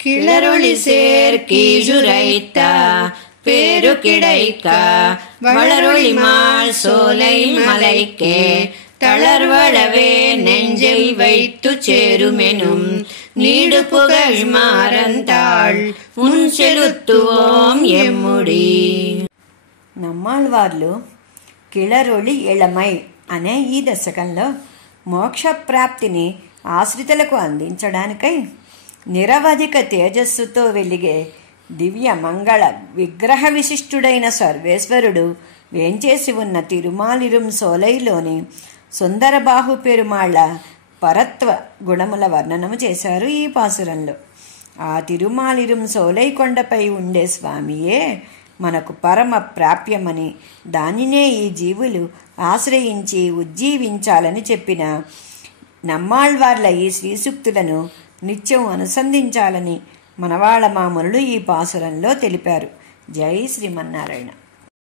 கிளரொளி சேர் கீழுரைத்த பேரு கிடைக்க வளரொளி மால் சோலை மலைக்கே தளர்வளவே நெஞ்சை வைத்து சேருமெனும் நீடு புகழ் మారంతాళ్ ఉన్ చెలుత్తువోం ఎమ్ముడి. నమ్మాళ్వార్లు కిళరొళి ఎళమై అనే ఈ దశకంలో మోక్షప్రాప్తిని ఆశ్రితులకు అందించడానికై నిరవధిక తేజస్సుతో వెలిగే దివ్య మంగళ విగ్రహ విశిష్టుడైన సర్వేశ్వరుడు వేంచేసి ఉన్న తిరుమాలిరుం సోలైలోని సుందరబాహు పెరుమాళ్ల పరత్వ గుణముల వర్ణనము చేశారు ఈ పాసురంలో. ఆ తిరుమాలిరుం సోలై కొండపై ఉండే స్వామియే మనకు పరమ ప్రాప్యమని, దానినే ఈ జీవులు ఆశ్రయించి ఉజ్జీవించాలని చెప్పిన నమ్మాళ్వార్ల ఈ శ్రీసూక్తులను నిత్యం అనుసంధించాలని మనవాళ్ళ మామూలు ఈ పాసురంలో తెలిపారు. జై శ్రీమన్నారాయణ.